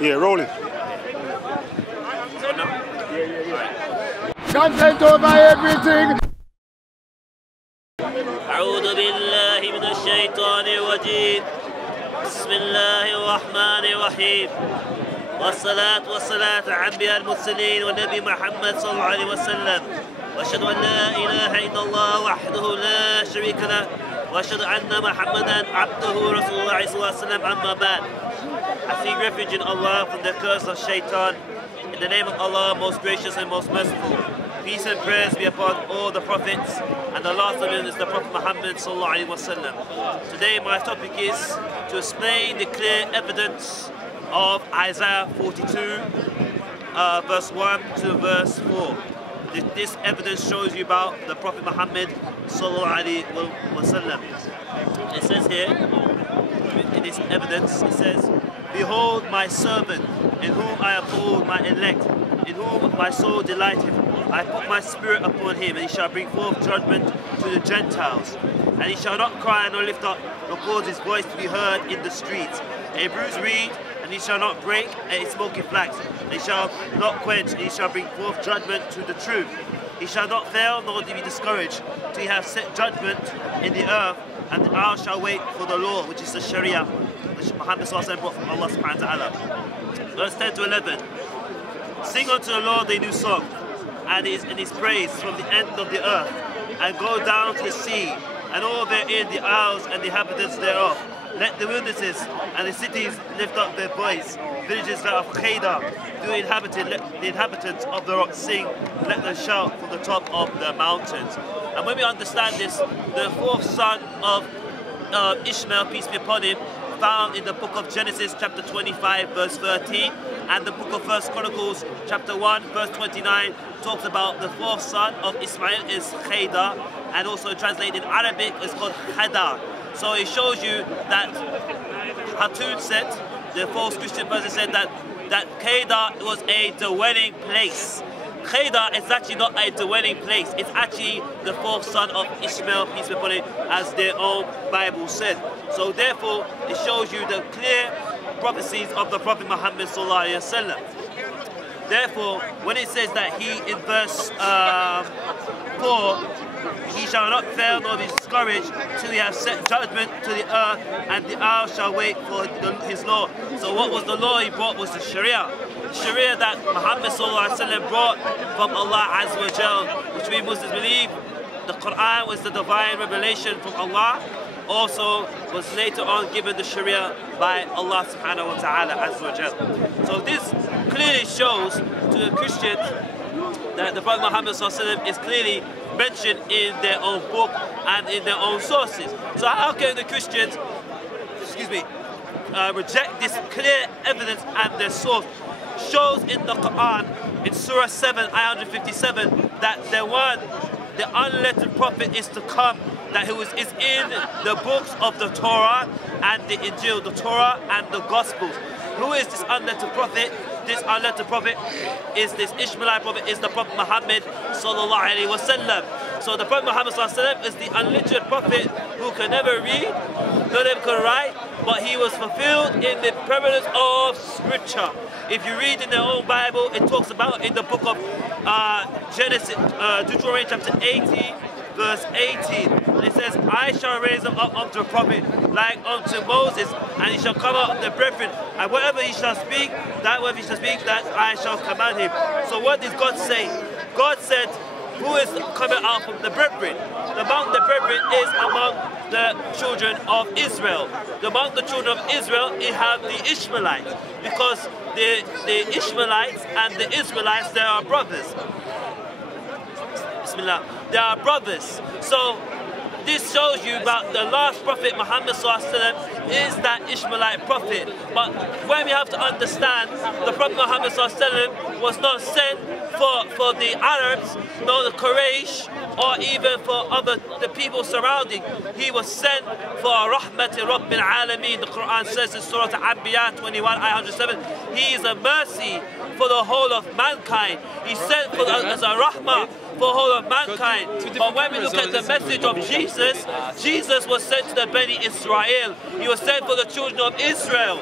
Yeah, rolling. Content over everything. أعوذ بالله من الشيطان الرجيم. بسم الله الرحمن الرحيم. والصلاة والسلام على الأنبياء المرسلين والنبي محمد صلى الله عليه وسلم. وأشهد أن لا إله إلا الله وحده لا شريك له. وأشهد أن محمدا عبده ورسول الله صلى الله عليه وسلم. أما بعد. I seek refuge in Allah from the curse of Shaitan. In the name of Allah, most gracious and most merciful. Peace and prayers be upon all the prophets, and the last of them is the Prophet Muhammad sallallahu alaihi wasallam. Today my topic is to explain the clear evidence of Isaiah 42, verse 1 to verse 4. This evidence shows you about the Prophet Muhammad sallallahu alaihi wasallam. It says here, in this evidence, it says, "Behold my servant, in whom I uphold my elect, in whom my soul delighteth. I put my spirit upon him, and he shall bring forth judgment to the Gentiles. And he shall not cry nor lift up, nor cause his voice to be heard in the streets. A bruised reed, and he shall not break, and a smoking flax. And he shall not quench, and he shall bring forth judgment to the truth. He shall not fail, nor be discouraged, till he have set judgment in the earth, and the hour shall wait for the law," which is the Sharia, which Muhammad brought from Allah subhanahu wa ta'ala. Verse 10 to 11. "Sing unto the Lord a new song, and his praise from the end of the earth, and go down to the sea, and all therein the isles and the inhabitants thereof. Let the wildernesses and the cities lift up their voice. Villages that of Kedar, let the inhabitants of the rock sing, let them shout from the top of the mountains." And when we understand this, the fourth son of Ishmael, peace be upon him, found in the book of Genesis chapter 25 verse 13, and the book of 1 Chronicles chapter 1 verse 29 talks about the fourth son of Ismail is Kedar, and also translated in Arabic is called Hadar. So it shows you that Hatun said, the false Christian person said that Kedar was a dwelling place. Kedar is actually not a dwelling place, it's actually the fourth son of Ishmael, peace be upon him, as their own Bible said. So therefore, it shows you the clear prophecies of the Prophet Muhammad sallallahu alaihi wasallam. Therefore, when it says that he, in verse 4, "He shall not fail nor be discouraged till he has set judgment to the earth, and the hour shall wait for his law." So what was the law he brought was the Sharia. Sharia that Muhammad sallallahu alaihi wasallam brought from Allah Azza wa Jal, which we Muslims believe the Quran was the divine revelation from Allah, also was later on given the Sharia by Allah subhanahu wa ta'ala Azza wa Jal. So this clearly shows to the Christians that the Prophet Muhammad sallallahu alaihi wasallam is clearly mentioned in their own book and in their own sources. So how can the Christians, reject this clear evidence and their source? Shows in the Quran, in Surah 7, Ayah 157, that the unlettered prophet is to come, that is in the books of the Torah and the Injil, the Torah and the Gospels. Who is this unlettered prophet? This unlettered prophet is this Ishmaelite prophet, is the Prophet Muhammad sallallahu alaihi wasallam. So the Prophet Muhammad sallallahu alaihi wasallam is the unlettered prophet who can never read, nor never could write, but he was fulfilled in the prevalence of Scripture. If you read in their own Bible, it talks about in the book of Genesis, Deuteronomy chapter 18, verse 18. It says, "I shall raise him up unto a prophet like unto Moses, and he shall come out of the brethren, and whatever he shall speak, that I shall command him." So what did God say? God said, who is coming out from the brethren? Among the brethren is among the children of Israel. Among the children of Israel, you have the Ishmaelites, because the Ishmaelites and the Israelites, they are brothers. Bismillah. They are brothers. So this shows you about the last prophet Muhammad sallallahu alaihi wasallam is that Ishmaelite prophet. But when we have to understand, the Prophet Muhammad sallallahu alaihi wasallam was not sent for the Arabs, nor the Quraysh, or even for the people surrounding. He was sent for Rahmati Rabbil Alameen. The Quran says in Surah Al-Anbiya 21, Ayah 107, he is a mercy for the whole of mankind. He's sent as a rahmah for the whole of mankind. But when we look at the message of Jesus, Jesus was sent to the Bani Israel. He was sent for the children of Israel.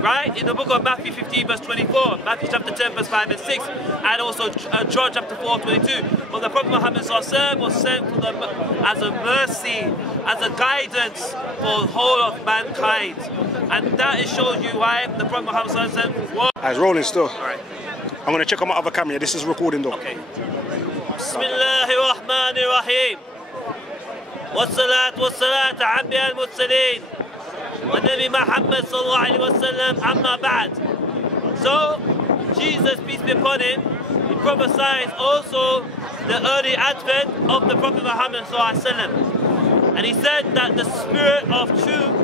right? In the book of Matthew 15 verse 24, Matthew chapter 10 verse 5 and 6, and also John chapter 4 22. But the Prophet Muhammad was sent for them as a mercy, as a guidance for the whole of mankind. And that shows you why the Prophet Muhammad was... It's rolling still. Alright. I'm going to check on my other camera. This is recording though. Okay. Bismillahirrahmanirrahim. والصلاة والصلاة على أنبياء المرسلين والنبي محمد صلى الله عليه وسلم أما بعد. So Jesus, peace be upon him, he prophesies also the early advent of the Prophet Muhammad صلى الله عليه وسلم. And he said that the Spirit of truth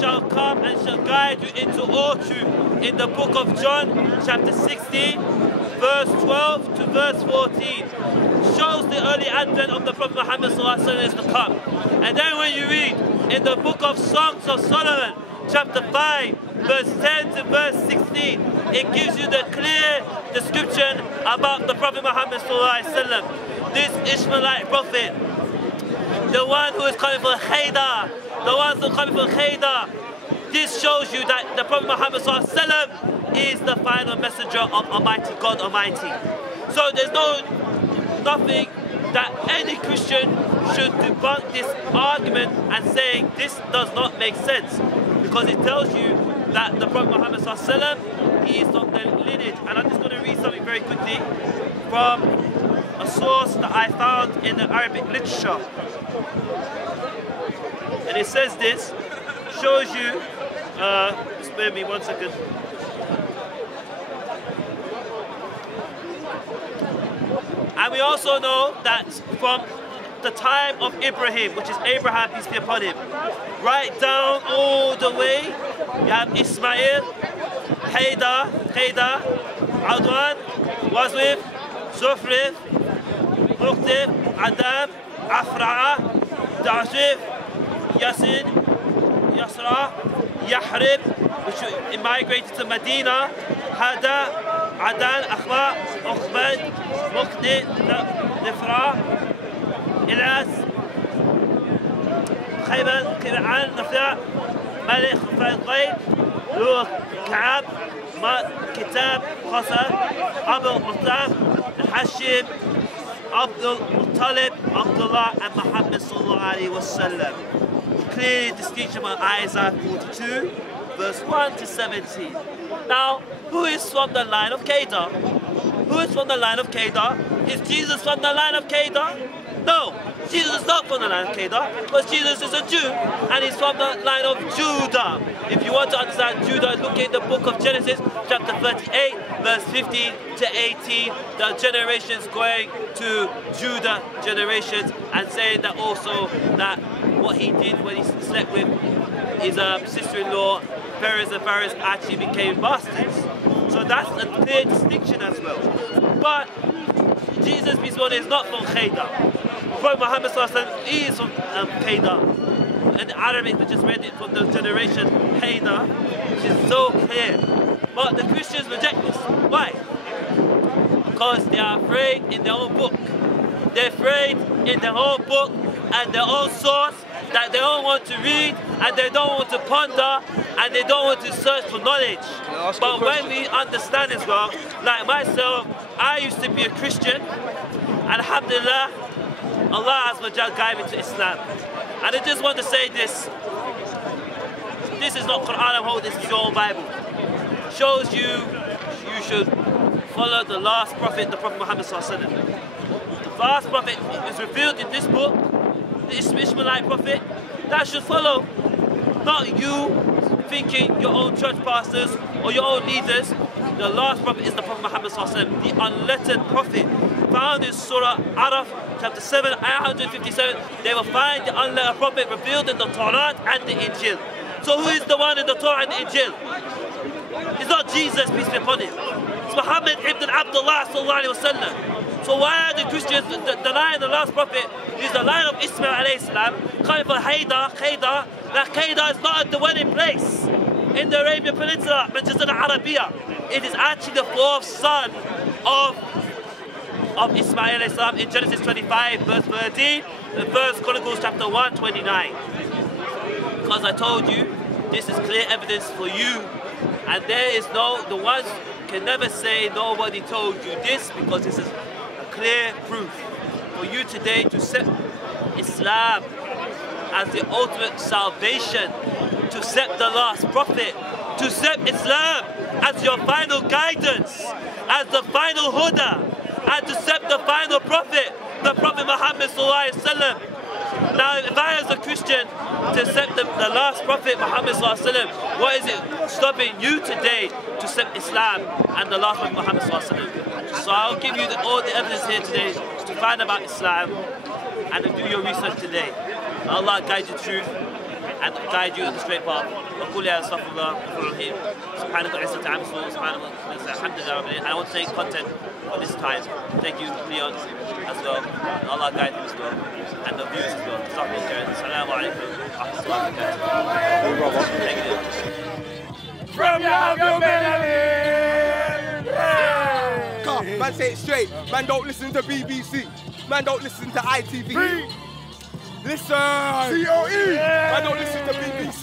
shall come and shall guide you into all truth. In the book of John chapter 16 verse 12 to verse 14 shows the early advent of the Prophet Muhammad is to come. And then when you read in the book of Songs of Solomon chapter 5 verse 10 to verse 16, it gives you the clear description about the Prophet Muhammad, this Ishmaelite prophet, the one who is coming for Khayda, the one who is coming for Khayda. This shows you that the Prophet Muhammad is the final messenger of Almighty God Almighty. So there's nothing that any Christian should debunk this argument and saying this does not make sense, because it tells you that the Prophet Muhammad he is from the lineage. And I'm just going to read something very quickly from a source that I found in the Arabic literature. And it says this, shows you, spare me 1 second. And we also know that from the time of Ibrahim, which is Abraham, peace be upon him, right down all the way, you have Ismail, Haydar, Adwan, Wazwif, Zufrif, Muqtif, Adam, Afra'a, Da'ashif, Yasin, Yasra, Yahrib, which immigrated to Medina, Hada, Adan, Akhba, Ukhbad, Muqti, Nifra, Ilas, Khayban, Kib'an, Nafi', Malik, Fadqayn, Lut, Ka'ab, Kitab, Qasar, Abu Muttab, Hashim, Abdul Muttalib, Abdullah, and Muhammad sallallahu alayhi wa sallam. Clearly distinction from Isaiah 42, verse 1 to 17. Now, who is from the line of Kedar? Who is from the line of Kedar? Is Jesus from the line of Kedar? No, Jesus is not from the line of Kedar, because Jesus is a Jew, and he's from the line of Judah. If you want to understand Judah, look in the book of Genesis, chapter 38, verse 15 to 18, the generations going to Judah generations, and saying that also that what he did when he slept with his sister-in-law, Perez and Faris, actually became bastards. So that's a clear distinction as well. But Jesus, peace be upon him, is not from Khayda. Prophet Muhammad is from Khayda. And the Arabic, we just read it from the generation Khayda, which is so clear. But the Christians reject this. Why? Because they are afraid in their own book. They're afraid in their own book and their own source that they don't want to read, and they don't want to ponder, and they don't want to search for knowledge. But when we understand as well, like myself, I used to be a Christian. Alhamdulillah, Allah has guided me to Islam. And I just want to say this. This is not Quran I'm holding, this is your own Bible. Shows you should follow the last prophet, the Prophet Muhammad ﷺ. The last prophet is revealed in this book, the Ishmaelite prophet, that should follow. Not you thinking your own church pastors or your own leaders. The last prophet is the Prophet Muhammad ﷺ, the unlettered prophet. Found in Surah Araf, chapter 7, ayah 157, they will find the unlettered prophet revealed in the Torah and the Injil. So who is the one in the Torah and the Injil? It's not Jesus, peace be upon him. It's Muhammad ibn Abdullah sallallahu alayhi wa sallam. So why are the Christians denying the last prophet is the line of Ismail alayhi salam, coming from Khayda, that Khayda is not a dwelling place in the Arabian Peninsula, but just in Arabia. It is actually the fourth son of Ismail alayhi salam in Genesis 25 verse 13 and 1 Chronicles chapter 1:29. Because I told you, this is clear evidence for you And there is the ones can never say nobody told you this, because this is a clear proof for you today to accept Islam as the ultimate salvation, to accept the last prophet, to accept Islam as your final guidance, as the final huda, and to accept the final prophet, the Prophet Muhammad sallallahu alaihi wasallam. Now, if I as a Christian to accept the last prophet Muhammad sallallahu alaihi wasallam, what is it stopping you today to accept Islam and the last prophet Muhammad sallallahu alaihi wasallam? So I'll give you all the evidence here today to find about Islam and to do your research today. Allah guide you truth and guide you in the straight path. وقول يا استغفر الله غفور رحيم سبحانك وعزة عام سوء سبحانك الحمد لله رب العالمين. I want to take content for this time. Thank you, Leon, as well. Allah guide him as well, and the viewers as well. Assalamu alaikum wa rahmatullahi wa barakatuh. Thank you. From your Come, man, say it straight. Man, don't listen to BBC. Man, don't listen to ITV. Listen! COE! Man, don't listen to BBC.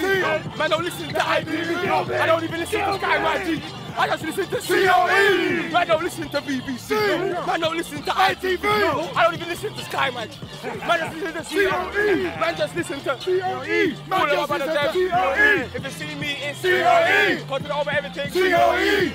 Man, don't listen to ITV. I don't even listen to Sky YG. I just listen to COE! Man, don't listen to BBC. Man, don't listen to ITV. I don't even listen to Sky YG. Man, just listen to COE! Man, just listen to COE! Man, just listen to COE! If you see me, it's COE! Content over everything. COE!